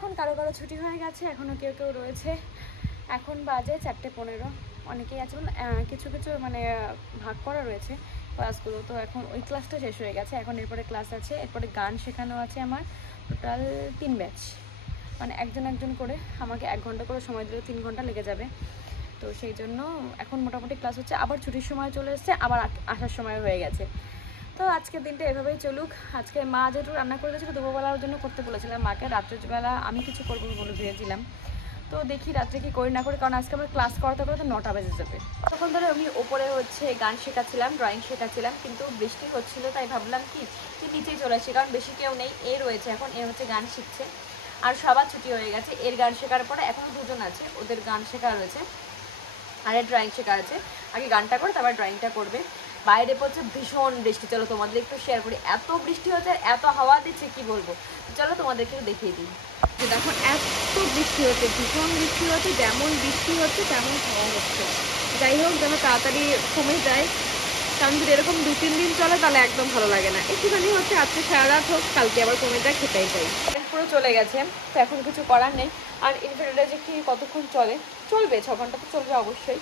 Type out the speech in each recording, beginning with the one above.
এখন কারো কারো ছুটি হয়ে গেছে, এখনও কেউ কেউ রয়েছে। এখন বাজে 4:15। অনেকেই আছে, কিছু কিছু মানে ভাগ করা রয়েছে ক্লাসগুলো। তো এখন ওই ক্লাসটা শেষ হয়ে গেছে, এখন এরপরে ক্লাস আছে, এরপরে গান শেখানো আছে আমার। টোটাল 3 ব্যাচ, মানে একজন একজন করে। আমাকে 1 ঘন্টা করে সময় দিলে 3 ঘন্টা লেগে যাবে। তো সেই জন্য এখন মোটামুটি ক্লাস হচ্ছে। আবার ছুটির সময় চলে এসছে, আবার আসার সময় হয়ে গেছে। তো আজকের দিনটা এভাবেই চলুক। আজকে মা যেহেতু রান্না করে দিয়েছিল, দুপুরবেলার জন্য করতে বলেছিলাম মাকে, রাত্রেবেলা আমি কিছু করবো বলে ভেবেছিলাম। তো দেখি রাত্রে কি করি না করি, কারণ আজকে আমার ক্লাস করতে করতে 9টা বেজে যাবে। তখন ধরে আমি ওপরে হচ্ছে গান শেখাচ্ছিলাম, ড্রয়িং শেখাচ্ছিলাম, কিন্তু বৃষ্টি হচ্ছিল, তাই ভাবলাম কি যে নিচেই চলে আসি, কারণ বেশি কেউ নেই। এ রয়েছে এখন, এ হচ্ছে গান শিখছে, আর সবার ছুটি হয়ে গেছে। এর গান শেখার পরে এখন 2জন আছে, ওদের গান শেখা রয়েছে, আর এর ড্রয়িং শেখা আছে। আগে গানটা করে তারপর ড্রয়িংটা করবে। বাইরে পড়ছে ভীষণ বৃষ্টি, চলো তোমাদের একটু শেয়ার করি। এত বৃষ্টি হচ্ছে, এত হাওয়া দিচ্ছে, কি বলবো। চলো তোমাদেরকে দেখিয়ে দিই। দেখো এত বৃষ্টি হচ্ছে, ভীষণ বৃষ্টি হচ্ছে, যেমন বৃষ্টি হচ্ছে তেমন হাওয়া হচ্ছে। যাই হোক, যেন তাড়াতাড়ি কমে যায়, কারণ যদি এরকম 2-3 দিন চলে তাহলে একদম ভালো লাগে না। একটুখানি হচ্ছে আজকে সারা রাত হোক, কালকে আবার কমে যায়, খেতেই চাই। পুরো চলে গেছে, তো এখন কিছু করার নেই। আর ইনভার্টারটা যে কি কতক্ষণ চলবে 6 ঘন্টা তো চলবে অবশ্যই।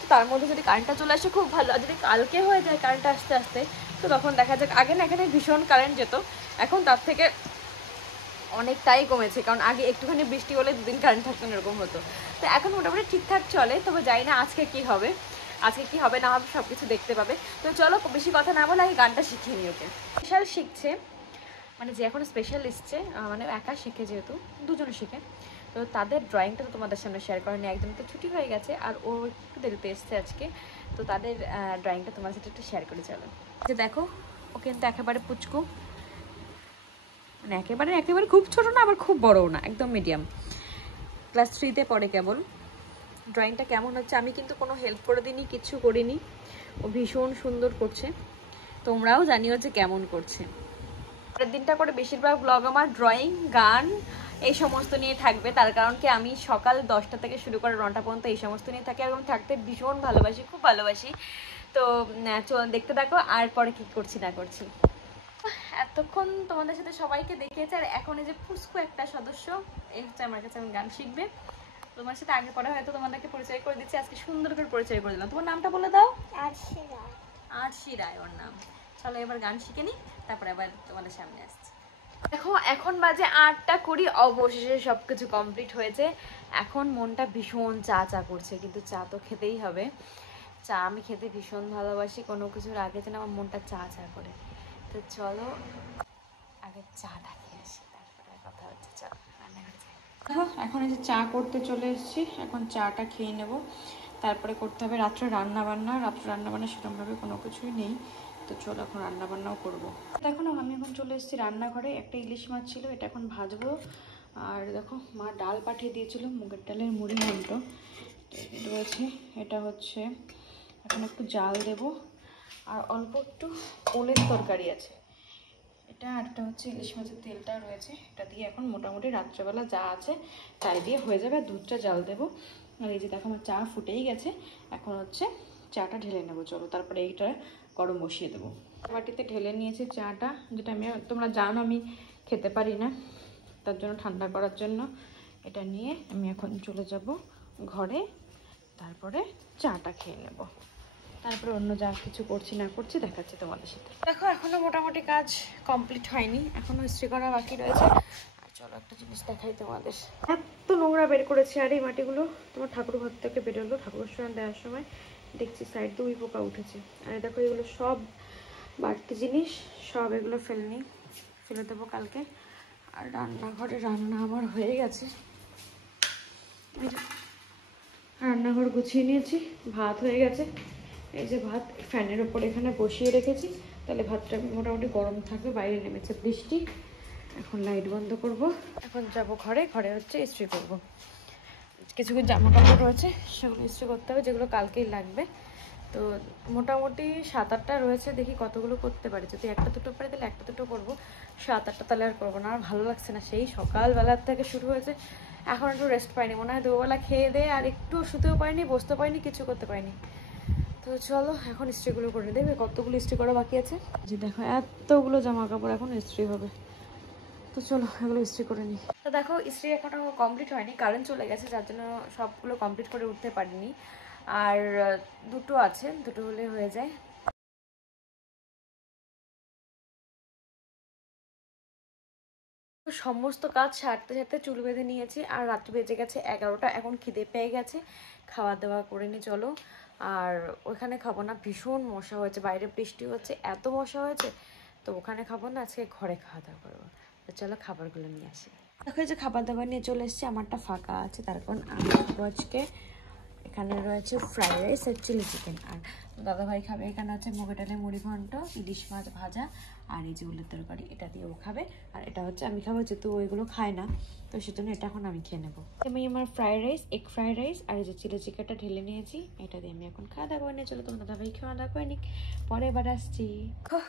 তো তার মধ্যে যদি কারেন্টটা চলে আসে খুব ভালো, আর যদি কালকে হয়ে যায় কারেন্টটা আসতে আসতে, তো তখন দেখা যাক। আগে না এখানে ভীষণ কারেন্ট যেত, এখন তার থেকে অনেকটাই কমেছে, কারণ আগে একটুখানি বৃষ্টি হলে 2 দিন কারেন্ট থাকতো না, এরকম হতো। তো এখন মোটামুটি ঠিকঠাক চলে। তবে জানি না আজকে কি হবে, আজকে কি হবে না হবে সব কিছু দেখতে পাবে। তো চলো বেশি কথা না বলে আগে গানটা শিখিয়ে নিই ওকে। স্পেশাল শিখছে, মানে যে এখন স্পেশাল এসছে, মানে একা শেখে, যেহেতু 2জন শেখে, তো তাদের ড্রয়িংটা তো তোমাদের সামনে শেয়ার করেনি। একদম তো ছুটি হয়ে গেছে, আর ও একটু দেরিতে এসছে আজকে, তো তাদের ড্রয়িংটা তোমার সাথে একটু শেয়ার করে চলো। যে দেখো ও কিন্তু একেবারে পুচকু, মানে একেবারে খুব ছোটো না, আবার খুব বড়ও না, একদম মিডিয়াম। ক্লাস 3-তে পড়ে কেবল। ড্রয়িংটা কেমন হচ্ছে, আমি কিন্তু কোনো হেল্প করে দিইনি, কিছু করিনি, ও ভীষণ সুন্দর করছে। তোমরাও জানিও যে কেমন করছে। পরের দিনটা করে বেশিরভাগ ব্লগ আমার ড্রয়িং, গান এই সমস্ত নিয়ে থাকবে। তার কারণ কি, আমি সকাল 10টা থেকে শুরু করে 9টা পর্যন্ত এই সমস্ত নিয়ে থাকি, এবং থাকতে ভীষণ ভালোবাসি, খুব ভালোবাসি। তো দেখতে থাকো আর পরে কি করছি না করছি। এতক্ষণ তোমাদের সাথে সবাইকে দেখিয়েছে, আর এখন এই যে পুস্কু একটা সদস্য, এই হচ্ছে আমার কাছে আমি গান শিখবে। তোমার সাথে আগে পরে হয়তো তোমাদেরকে পরিচয় করে দিচ্ছি, আজকে সুন্দর করে পরিচয় করে দিলাম। তোমার নামটা বলে দাও। আরশি রায় ওর নাম। চলো এবার গান শিখে নিই, তারপরে আবার তোমাদের সামনে আসছি। দেখো এখন বাজে 8:20, অবশেষে সবকিছু কমপ্লিট হয়েছে। এখন মনটা ভীষণ চা চা করছে, কিন্তু চা তো খেতেই হবে। চা আমি খেতে ভীষণ ভালোবাসি, কোনো কিছুর আগে যেন আমার মনটা চা চা করে। তো চলো আগে চাটা খেয়ে আসি, তারপরে কথা হচ্ছে। চলো রান্নাঘরে যাই। দেখো এখন এই যে চা করতে চলে এসেছি, এখন চাটা খেয়ে নেব, তারপরে করতে হবে রাত্রে রান্নাবান্না। সেরকমভাবে কোনো কিছুই নেই, তো চলো এখন রান্নাবান্নাও করবো। দেখো না, আমি এখন চলে এসেছি রান্নাঘরে। একটা ইলিশ মাছ ছিল, এটা এখন ভাজবো। আর দেখো মা ডাল পাঠিয়ে দিয়েছিল, মুগের ডালের মুড়ি ঘন্ট রয়েছে। এটা হচ্ছে এখন একটু জাল দেব, আর অল্প একটু ওলের তরকারি আছে এটা, আর একটা হচ্ছে ইলিশ মাছের তেলটা রয়েছে। এটা দিয়ে এখন মোটামুটি রাত্রেবেলা যা আছে তাই দিয়ে হয়ে যাবে। দুধটা জাল দেবো। আর এই যে দেখো আমার চা ফুটেই গেছে, এখন হচ্ছে চাটা ঢেলে নেবো। চলো তারপরে এইটা গরম বসিয়ে দেবো। বাটিতে ঢেলে নিয়েছি চাটা, যেটা তোমরা জানো আমি খেতে পারি না, তার জন্য ঠান্ডা করার জন্য এটা নিয়ে আমি এখন চলে যাব ঘরে, তারপরে চাটা খেয়ে নেব। তারপরে অন্য যা কিছু করছি না করছি দেখাচ্ছি তোমাদের সাথে। দেখো এখনো মোটামুটি কাজ কমপ্লিট হয়নি, এখনো ইস্ত্রি করা বাকি রয়েছে। আর চলো একটা জিনিস দেখাই তোমাদের। এত নোংরা বের করেছে, আর এই মাটিগুলো তোমার ঠাকুর ঘর থেকে বেরোলো, ঠাকুর স্নান দেওয়ার সময় দেখছি সাইড দিয়ে পোকা উঠেছে। আর দেখো এগুলো সব বাড়তি জিনিস, সব এগুলো ফেলে দেবো কালকে। আর রান্নাঘরে রান্না আমার হয়ে গেছে, রান্নাঘর গুছিয়ে নিয়েছি, ভাত হয়ে গেছে। এই যে ভাত ফ্যানের ওপর এখানে বসিয়ে রেখেছি, তাহলে ভাতটা মোটামুটি গরম থাকবে। বাইরে নেমেছে বৃষ্টি, এখন লাইট বন্ধ করব। এখন যাব ঘরে, ঘরে হচ্ছে ইস্ত্রি করব। কিছু কিছু জামা কাপড় রয়েছে, সেগুলো ইস্ত্রি করতে হবে, যেগুলো কালকেই লাগবে। তো মোটামুটি 7-8টা রয়েছে, দেখি কতগুলো করতে পারি। যদি একটা দুটো পারি তাহলে একটা দুটো করবো, 7-8টা তাহলে আর করবো না। আর ভালো লাগছে না, সেই সকালবেলার থেকে শুরু হয়েছে, এখন একটু রেস্ট পাইনি। মনে হয় দুবেলা খেয়ে দিয়ে আর একটু শুতেও পারিনি, বসতে পারিনি, কিছু করতে পারিনি। তো চলো এখন ইস্ত্রিগুলো করে দেবে। কতগুলো ইস্ত্রি করা বাকি আছে, যে দেখো এতগুলো জামা কাপড় এখন ইস্ত্রি হবে। তো তো চলো এগুলো ইস্ত্রি করে নিই। তো দেখো ইস্ত্রি এখনো কমপ্লিট হয়নি, কারেন্ট চলে গেছে, যার জন্য সবগুলো কমপ্লিট করে উঠতে পারিনি। আর দুটো আছে, দুটো হলে হয়ে যায়। সমস্ত কাজ সারতে সারতে চুল বেঁধে নিয়েছি, আর রাত্রি বেজে গেছে 11টা। এখন খিদে পেয়ে গেছে, খাওয়া দাওয়া করে নি চলো। আর ওখানে খাবো না, ভীষণ মশা হয়েছে, বাইরে বৃষ্টি হচ্ছে, এত মশা হয়েছে, তো ওখানে খাবো না, আজকে ঘরে খাওয়া দাওয়া করবো। তো চলো খাবারগুলো নিয়ে আসি। দেখো যে খাবার দাবার নিয়ে চলে এসেছি, আমারটা ফাঁকা আছে, তার কারণ আমি আজকে এখানে রয়েছে ফ্রাইড রাইস আর চিলি চিকেন, আর দাদাভাই খাবে এখানে আছে মুগের ডালের মুড়ি ঘন্ট, ইলিশ মাছ ভাজা, আর এই যে উল্লের তরকারি, এটা দিয়ে ও খাবে। আর এটা হচ্ছে আমি খাবো, যেহেতু ওইগুলো খায় না, তো সেজন্য এটা এখন আমি খেয়ে নেবো। আমি আমার fried rice, egg fried rice আর এই যে চিলি চিকেনটা ঢেলে নিয়েছি, এটা দিয়ে আমি এখন খাওয়া দাওয়া করে নিয়ে চলো। তোমার দাদাভাই খাওয়া দাওয়া করে নিক, পরে এবার আসছি।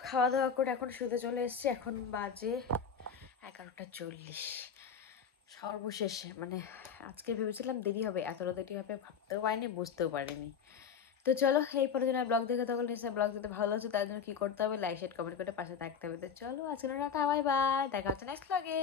খাওয়া দাওয়া করে এখন শুতে চলে এসছি, এখন বাজে 11:40 সর্বশেষে। মানে আজকে ভেবেছিলাম দেরি হবে, এতটা দেরি হবে ভাবতেও পারিনি, বুঝতেও পারিনি। তো চলো এই পরে জন্য ব্লগ দেখে তখন নিশ্চয় ব্লগ দিতে ভালো লাগছে, তার জন্য কি করতে হবে, লাইক শেয়ার কমেন্ট করে পাশে থাকতে হবে। তো চলো আজকে টাটা, বাই বাই, দেখা হচ্ছে নেক্সট ব্লগে।